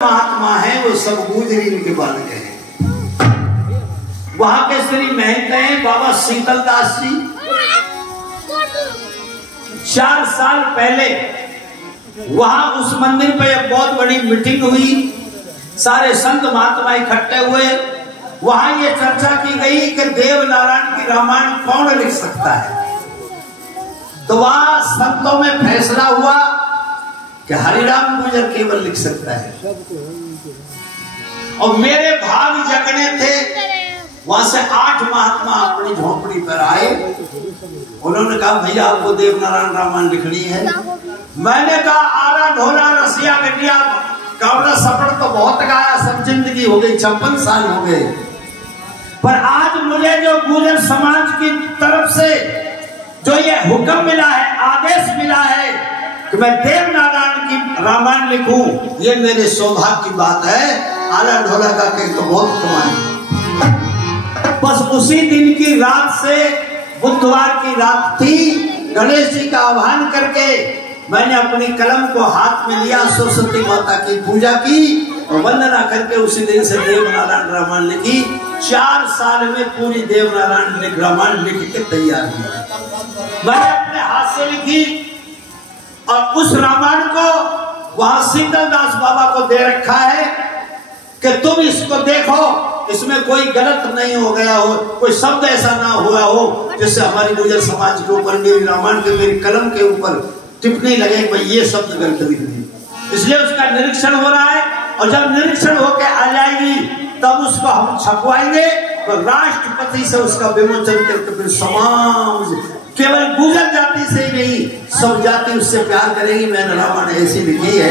महात्मा है वो सब गुजरी के बालक हैं। वहां के श्री महंत हैं बाबा शीतल दास जी। 4 साल पहले वहां उस मंदिर पे एक बहुत बड़ी मीटिंग हुई, सारे संत महात्मा इकट्ठे हुए। वहां ये चर्चा की गई कि देवनारायण की रामायण कौन लिख सकता है। तो वहां संतों में फैसला हुआ कि हरिराम गुर्जर केवल लिख सकता है। और मेरे भाग जगने थे, वहां से 8 महात्मा अपनी झोपड़ी पर आए। उन्होंने कहा भैया आपको देवनारायण रामायण लिखनी है। मैंने कहा आरा ढोला रसिया गटिया कावड़ा सफर तो बहुत गाया, सब जिंदगी हो गई, 56 साल हो गए। पर आज मुझे जो गुर्जर समाज की तरफ से जो ये हुक्म मिला है, आदेश मिला है कि मैं देवनारायण की रामायण लिखूं, ये मेरे सौभाग्य की बात है। आला ढोला का के तो बहुत कमाई। बस उसी दिन की रात से, बुधवार की रात थी, गणेश जी का आह्वान करके मैंने अपनी कलम को हाथ में लिया, सरस्वती माता की पूजा की और वंदना करके उसी दिन से देवनारायण रामायण लिखी। 4 साल में पूरी देवनारायण रामायण लिख के तैयार हुई। मैंने अपने हाथ से लिखी और उस रामायण को वहां शीतल दास बाबा को दे रखा है कि तुम इसको देखो, इसमें कोई गलत नहीं हो गया हो, कोई शब्द ऐसा ना हुआ हो जिससे हमारी गुर्जर समाज के ऊपर, मेरी रामायण के, मेरी कलम के ऊपर टिप्पणी लगे भाई ये शब्द गलत लिख दिए। इसलिए उसका निरीक्षण हो रहा है और जब निरीक्षण होकर आ जाएगी तब उसको हम छपवाएंगे तो राष्ट्रपति से उसका विमोचन करके फिर समाज, केवल गुर्जर जाति से ही नहीं, सब जाति उससे प्यार करेगी। मैंने रामायण ऐसी लिखी है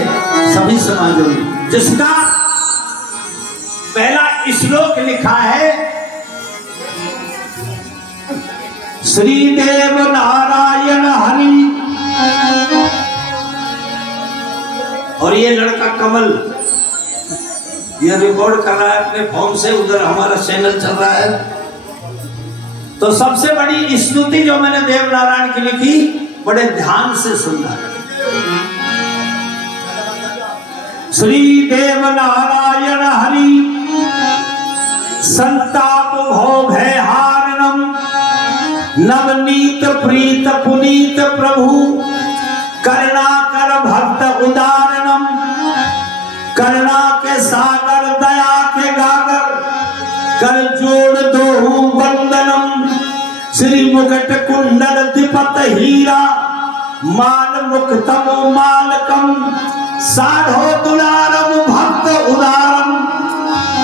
सभी समाजों में, जिसका पहला श्लोक लिखा है श्री देव नारायण हरि। और ये लड़का कमल ये रिकॉर्ड कर रहा है अपने फोन से, उधर हमारा चैनल चल रहा है। तो सबसे बड़ी स्तुति जो मैंने देवनारायण की लिखी, बड़े ध्यान से सुनना। श्री देव नारायण हरि संताप भव भय हारणम नवनीत प्रीत पुनीत प्रभु करुणा कर भक्त उदारणम। करुणा के सागर दया के गागर कर जोड़ दो वंदनम। श्री मुकुट कुंडल दीपत हीरा माल मुक्तम मालकम। साधो दुलारम भक्त उदारम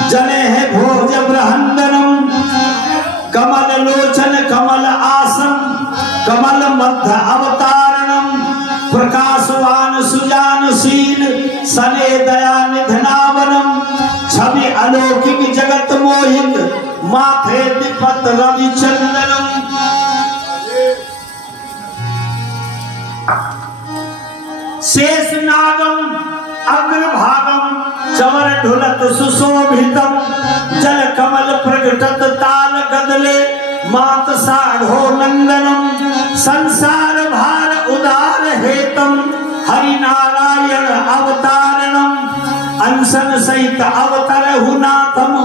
जने है भोज ब्रहंदनम। कमल लोचन कमल आसन कमल मध्य अवतारणम। प्रकाशवान सुजानशील सने दया निधनावनम। छवि अलौकिक जगत मोहित माथे दीपत रवि चंदनम। शेष नागम अग्रभागम चवर ढुलत सुशोभितम। जल कमल प्रगटत ताल गदले मात साढ़ो नंदनम। संसार भार उदार हेतम हरि नारायण अवतारणम। अंसन सहित अवतर हुनाथम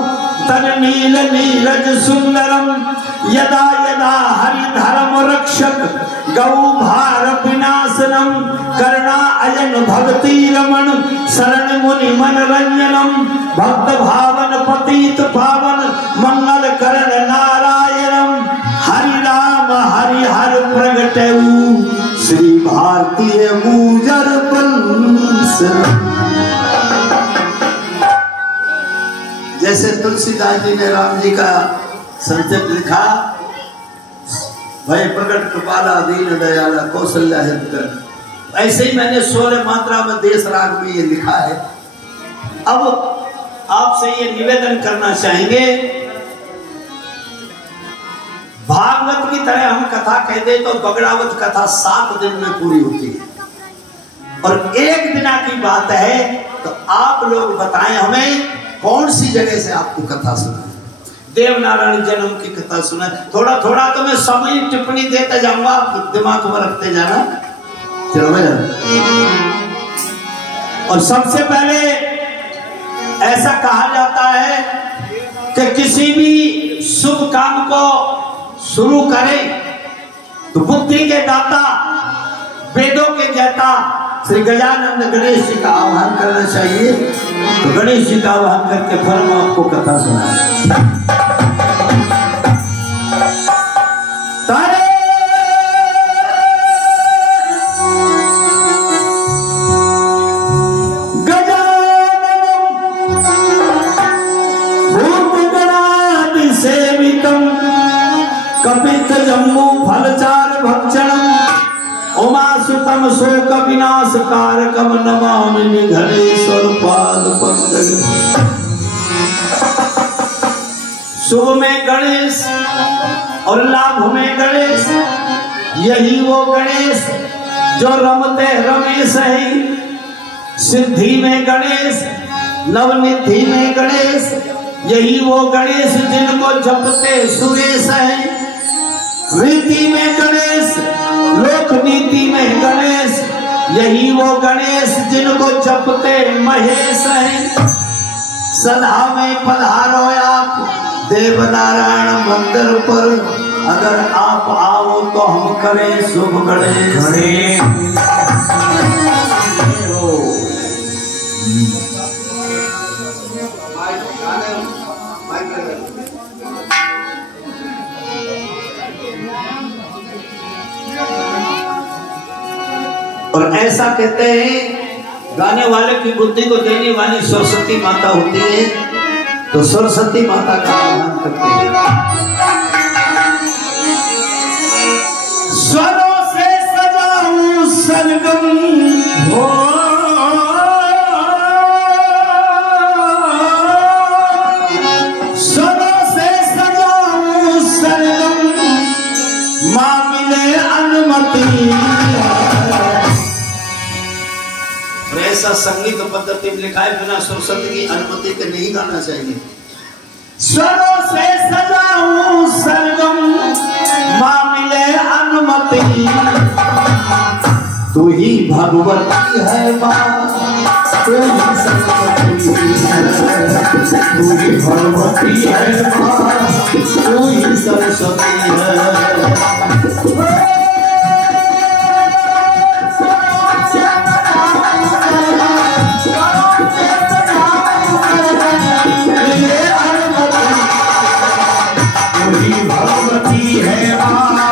तन नील नीरज सुंदरम। यदा यदा हरि धर्म रक्षक गौ भार विनाशनम। करुणा अयन भक्ति रमण शरण मुनि मनरंजनम। भक्त भावन पतित पावन मंगल करण नारायणम। हरि राम हरि हर प्रगटऊ श्री भारतीय गुर्जर वंश। जैसे तुलसीदास जी ने राम जी का संचित लिखा, भय प्रकट कृपाला दीन दयाला कौशल्या हितकर, ऐसे ही मैंने 16 मात्रा में देश राग में ये लिखा है। अब आपसे ये निवेदन करना चाहेंगे, भागवत की तरह हम कथा कहते तो बगड़ावत कथा 7 दिन में पूरी होती है और 1 दिन की बात है। तो आप लोग बताएं हमें कौन सी जगह से आपको कथा सुना, देवनारायण जन्म की कथा सुना। थोड़ा थोड़ा तो मैं समय टिप्पणी देता जाऊंगा, आप दिमाग में रखते जाना। चलो भाई। और सबसे पहले ऐसा कहा जाता है कि किसी भी शुभ काम को शुरू करें तो बुद्धि के दाता, वेदों के ज्ञाता श्री गजानंद गणेश जी का आह्वान करना चाहिए। तो गणेश जी का आह्वान करके फिर हम आपको कथा सुनाएं। कपित जम्बू फलचार भक्षणम उमासुतम शोक विनाश कारकम नमामि घनेश्वर पाद पंकज। शुभ में गणेश और लाभ में गणेश, यही वो गणेश जो रमते रमेश है। सिद्धि में गणेश, नवनिधि में गणेश, यही वो गणेश जिनको जपते सुरेश है। रीति में गणेश, लोक नीति में गणेश, यही वो गणेश जिनको जपते महेश है। सदा में पधारो आप देवनारायण मंदिर पर, अगर आप आओ तो हम करें शुभ गणेश। और ऐसा कहते हैं गाने वाले की बुद्धि को देने वाली सरस्वती माता होती है, तो सरस्वती माता का आह्वान करते हैं। स्वरों से सजाऊं सरगम हो, स्वरों से सजाऊं सरगम, मां मिले अनुमति। ऐसा संगीत पद्धति में लिखा है, बिना सरस्वती की अनुमति के नहीं गाना चाहिए। स्वरों से सजाऊं सरगम, मां मिले अनुमति। तू ही भगवती है मां, तू ही सरस्वती है, तू ही भगवती है मां, तू ही सरस्वती है।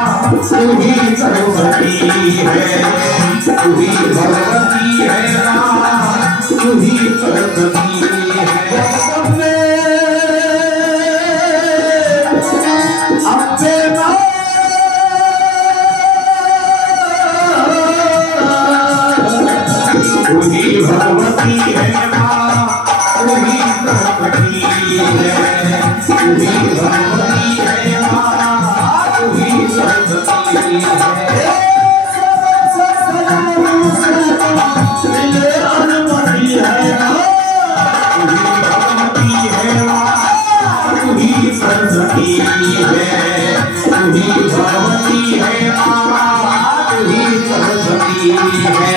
तू ही सरस्वती है, तू ही भगवती है मां, तू ही सरस्वती है। अम्बे मां, तू ही भगवती है मां, तू ही सरस्वती है, तू ही भगवती है मां, तू ही सरस्वती है। अनुमति है, तू ही भगवती है मां, तू ही सरस्वती है, तू ही भगवती है मां, तू ही सरस्वती है।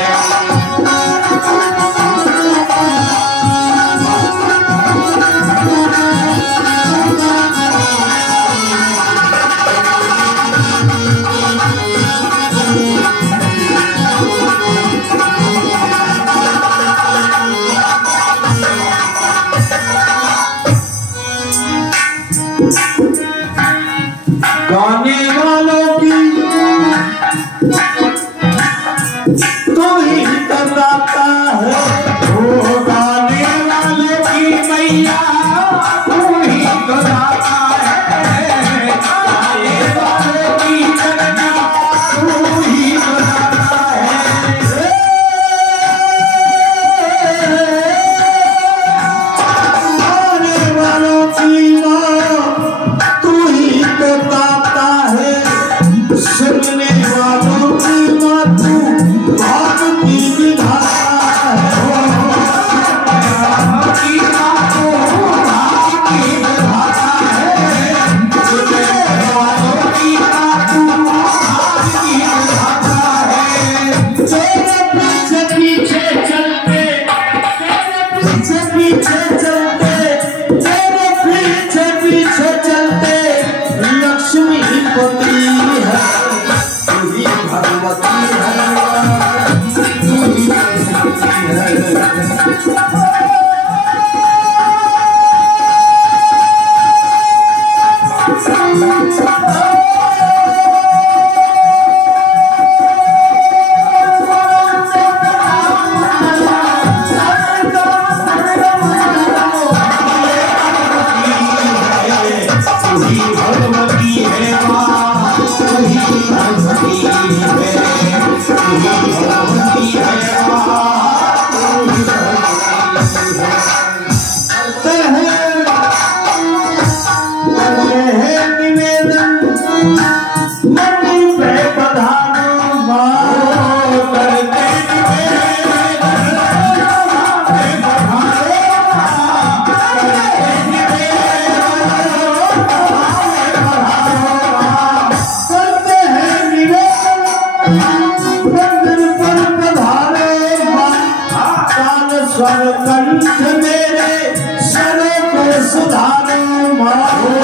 गाने वालों पीछे चलते, तेरे पीछे पीछे चलते लक्ष्मी पति है, तू ही भगवती है, तू ही भगवती है। कंठ मेरे सर को सुधारो मारो,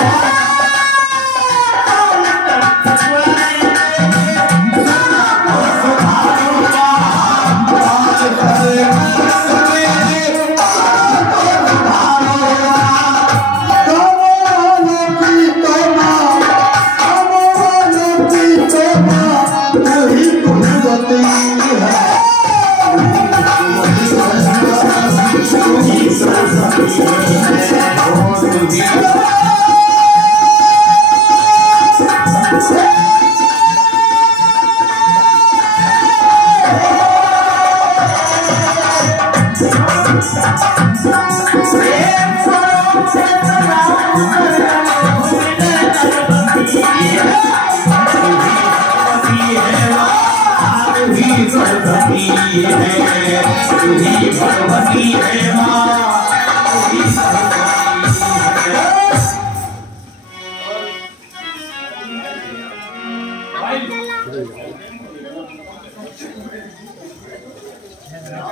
भगवती है माँ,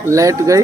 लाइट गई।